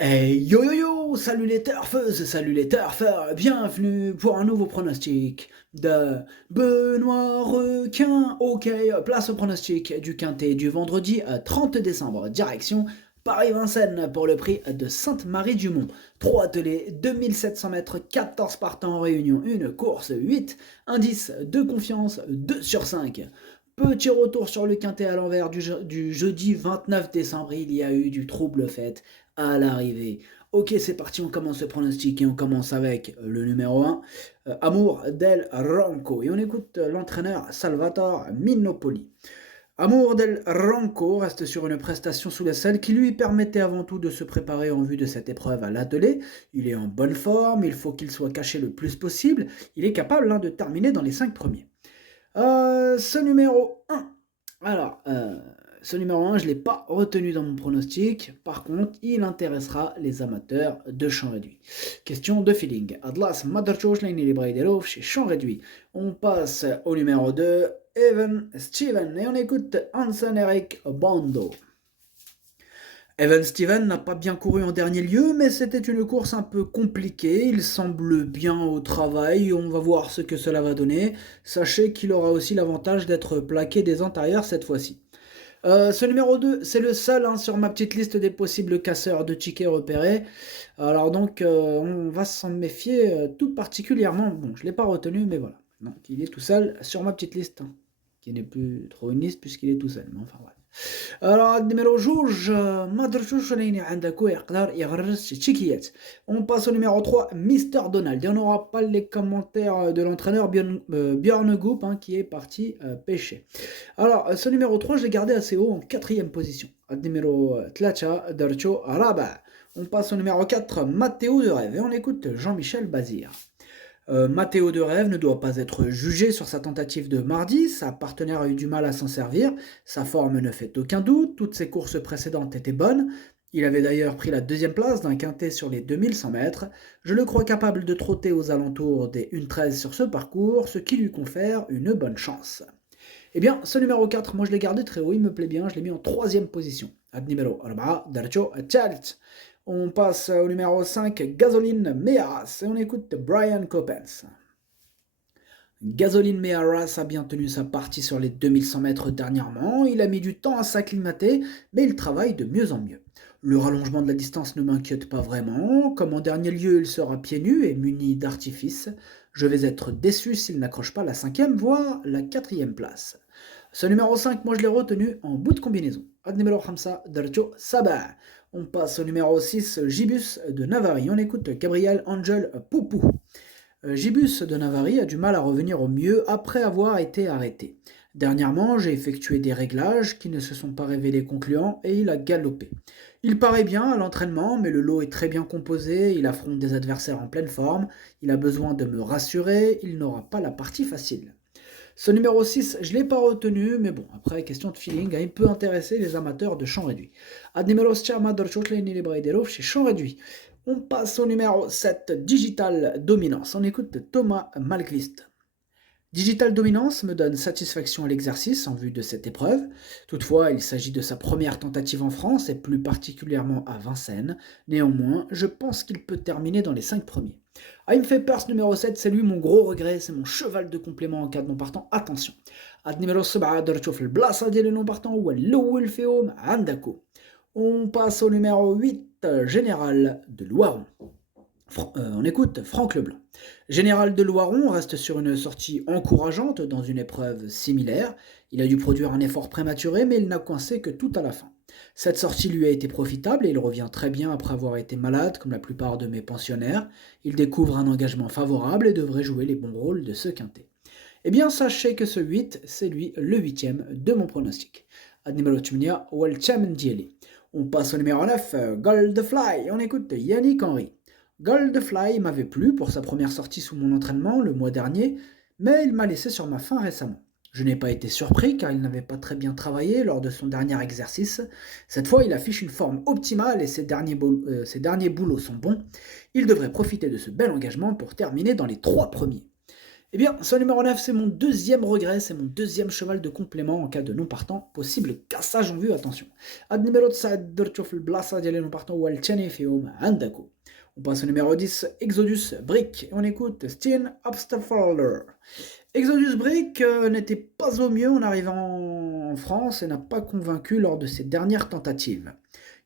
Hey yo yo yo, salut les turfeuses, salut les turfeurs, bienvenue pour un nouveau pronostic de Benoît Requin. Ok, place au pronostic du Quintet du vendredi 30 décembre, direction Paris-Vincennes pour le prix de Sainte-Marie-du-Mont. 3 attelés, 2700 mètres, 14 partants en réunion, une course 8, indice de confiance 2 sur 5. Petit retour sur le Quintet à l'envers du jeudi 29 décembre, il y a eu du trouble fait à l'arrivée. Ok, c'est parti, on commence le pronostic et on commence avec le numéro 1, Amour del Ronco. Et on écoute l'entraîneur Salvatore Minopoli. Amour del Ronco reste sur une prestation sous la selle qui lui permettait avant tout de se préparer en vue de cette épreuve à l'attelé. Il est en bonne forme, il faut qu'il soit caché le plus possible. Il est capable de terminer dans les 5 premiers. Ce numéro 1. Alors, ce numéro 1, je ne l'ai pas retenu dans mon pronostic. Par contre, il intéressera les amateurs de champ réduit. Question de feeling. Atlas Madarchosh Libre chez champ réduit. On passe au numéro 2, Evan Steven. Et on écoute Hansen Eric Bando. Evan Steven n'a pas bien couru en dernier lieu, mais c'était une course un peu compliquée. Il semble bien au travail, on va voir ce que cela va donner. Sachez qu'il aura aussi l'avantage d'être plaqué des antérieurs cette fois-ci. Ce numéro 2, c'est le seul sur ma petite liste des possibles casseurs de tickets repérés. Alors donc, on va s'en méfier tout particulièrement. Bon, je ne l'ai pas retenu, mais voilà. Donc, il est tout seul sur ma petite liste, qui n'est plus trop une liste puisqu'il est tout seul. Mais enfin, voilà. Alors, numéro جوج ما درتوش ولكن عندك يقدر يغرس تشيكيات. On passe au numéro 3, Mister Donald. Et on n'aura pas les commentaires de l'entraîneur Björn Goop qui est parti pêcher. Alors, ce numéro 3, je l'ai gardé assez haut en quatrième position. Numéro 3, Darcho Araba. On passe au numéro 4, Matteo de Rêve. Et on écoute Jean-Michel Bazir. Matteo de Rêve ne doit pas être jugé sur sa tentative de mardi, sa partenaire a eu du mal à s'en servir, sa forme ne fait aucun doute, toutes ses courses précédentes étaient bonnes, il avait d'ailleurs pris la deuxième place d'un quintet sur les 2100 mètres, je le crois capable de trotter aux alentours des 1,13 sur ce parcours, ce qui lui confère une bonne chance. Eh bien, ce numéro 4, moi je l'ai gardé très haut, il me plaît bien, je l'ai mis en troisième position. Ad numéro 4, Darcho Chalit. On passe au numéro 5, Gasoline Mearas, et on écoute Brian Coppens. Gasoline Mearas a bien tenu sa partie sur les 2100 mètres dernièrement, il a mis du temps à s'acclimater, mais il travaille de mieux en mieux. Le rallongement de la distance ne m'inquiète pas vraiment, comme en dernier lieu il sera pieds nus et muni d'artifice, je vais être déçu s'il n'accroche pas la 5e, voire la 4e place. Ce numéro 5, moi je l'ai retenu en bout de combinaison. Ad numéro 5, Darcho Sabah. On passe au numéro 6, Gibus de Navari. On écoute Gabriel Angel Poupou. Gibus de Navari a du mal à revenir au mieux après avoir été arrêté. Dernièrement, j'ai effectué des réglages qui ne se sont pas révélés concluants et il a galopé. Il paraît bien à l'entraînement, mais le lot est très bien composé, il affronte des adversaires en pleine forme, il a besoin de me rassurer, il n'aura pas la partie facile. Ce numéro 6, je ne l'ai pas retenu, mais bon, après, question de feeling, il peut intéresser les amateurs de champ réduit. Ad numéro 7, chez champ réduit. On passe au numéro 7, Digital Dominance. On écoute Thomas Malquist. Digital Dominance me donne satisfaction à l'exercice en vue de cette épreuve. Toutefois, il s'agit de sa première tentative en France et plus particulièrement à Vincennes. Néanmoins, je pense qu'il peut terminer dans les 5 premiers. I'm Fapers numéro 7, c'est lui mon gros regret, c'est mon cheval de complément en cas de non partant. Attention. Ad numéro 7, درتشوف البلاصة ديال non partant هو الأول فيهم عندكو. On passe au numéro 8, Général de Loiron. On écoute Franck Leblanc. Général de Loiron reste sur une sortie encourageante dans une épreuve similaire. Il a dû produire un effort prématuré, mais il n'a coincé que tout à la fin. Cette sortie lui a été profitable et il revient très bien après avoir été malade, comme la plupart de mes pensionnaires. Il découvre un engagement favorable et devrait jouer les bons rôles de ce quintet. Eh bien, sachez que ce 8, c'est lui le 8e de mon pronostic. Ad numéro 8, Welchem Ndieli. On passe au numéro 9, Goldfly. On écoute Yannick Henry. Goldfly m'avait plu pour sa première sortie sous mon entraînement le mois dernier, mais il m'a laissé sur ma faim récemment. Je n'ai pas été surpris car il n'avait pas très bien travaillé lors de son dernier exercice. Cette fois, il affiche une forme optimale et ses derniers boulots sont bons. Il devrait profiter de ce bel engagement pour terminer dans les 3 premiers. Eh bien, ce numéro 9, c'est mon deuxième regret, c'est mon deuxième cheval de complément en cas de non partant, possible cassage en vue, attention. Ad numéro 9 درتو في البلاصة ديال non partant هو الثاني فيهم عندكم. On passe au numéro 10, Exodus Brick, et on écoute Steen Absterfolder. Exodus Brick n'était pas au mieux en arrivant en France et n'a pas convaincu lors de ses dernières tentatives.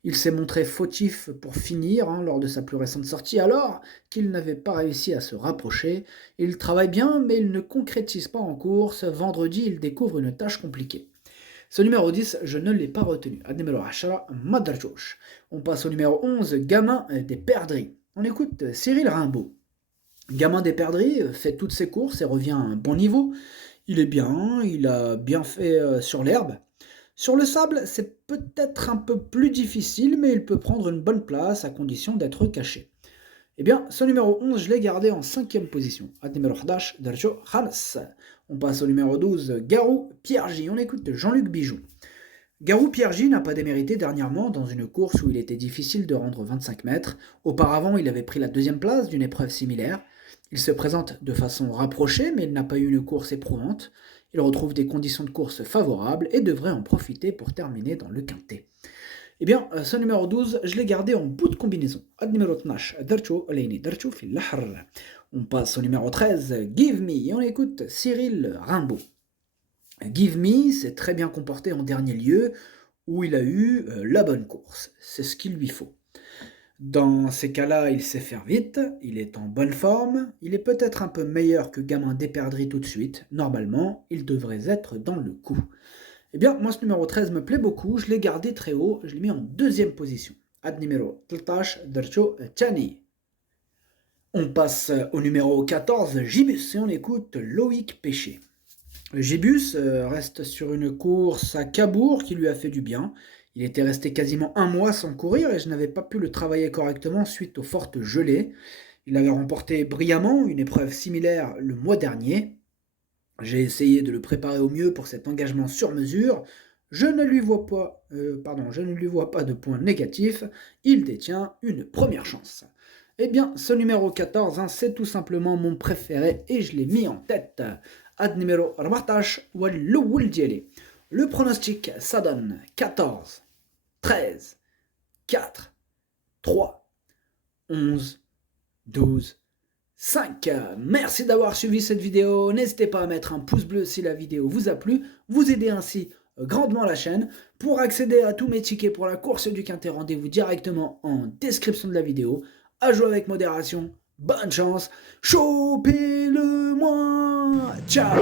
Il s'est montré fautif pour finir lors de sa plus récente sortie alors qu'il n'avait pas réussi à se rapprocher. Il travaille bien mais il ne concrétise pas en course. Vendredi, il découvre une tâche compliquée. Ce numéro 10, je ne l'ai pas retenu. Ad numéro 10, Madrajosh. On passe au numéro 11, Gamin des Perdrix. On écoute Cyril Rimbaud. Gamin des Perdrix fait toutes ses courses et revient à un bon niveau. Il est bien, il a bien fait sur l'herbe. Sur le sable, c'est peut-être un peu plus difficile, mais il peut prendre une bonne place à condition d'être caché. Eh bien, ce numéro 11, je l'ai gardé en 5e position. Ad numéro 11, Darjo Hamas. On passe au numéro 12, Garou Piergi. On écoute Jean-Luc Bijoux. Garou Piergi n'a pas démérité dernièrement dans une course où il était difficile de rendre 25 mètres. Auparavant, il avait pris la 2e place d'une épreuve similaire. Il se présente de façon rapprochée, mais il n'a pas eu une course éprouvante. Il retrouve des conditions de course favorables et devrait en profiter pour terminer dans le quintet. Eh bien, ce numéro 12, je l'ai gardé en bout de combinaison. Ad numéro 12, Darcho Oleini Darcho fil Lahr. On passe au numéro 13, Give Me, et on écoute Cyril Rimbaud. Give Me s'est très bien comporté en dernier lieu, où il a eu la bonne course. C'est ce qu'il lui faut. Dans ces cas-là, il sait faire vite, il est en bonne forme, il est peut-être un peu meilleur que Gamin des Perdrix tout de suite. Normalement, il devrait être dans le coup. Eh bien, moi, ce numéro 13 me plaît beaucoup, je l'ai gardé très haut, je l'ai mis en 2e position. Ad numéro 13, Darcho Chani. On passe au numéro 14, Gibus, et on écoute Loïc Péché. Gibus reste sur une course à Cabourg qui lui a fait du bien. Il était resté quasiment un mois sans courir et je n'avais pas pu le travailler correctement suite aux fortes gelées. Il avait remporté brillamment une épreuve similaire le mois dernier. J'ai essayé de le préparer au mieux pour cet engagement sur mesure. Je ne lui vois pas de points négatifs. Il détient une première chance. Eh bien, ce numéro 14, c'est tout simplement mon préféré et je l'ai mis en tête. Ad numéro 14, والأول ديالي. Le pronostic, ça donne 14, 13, 4, 3, 11, 12, 5. Merci d'avoir suivi cette vidéo. N'hésitez pas à mettre un pouce bleu si la vidéo vous a plu. Vous aidez ainsi grandement la chaîne. Pour accéder à tous mes tickets pour la course du quintet, rendez-vous directement en description de la vidéo. À jouer avec modération. Bonne chance. Chopez-le-moi. Ciao.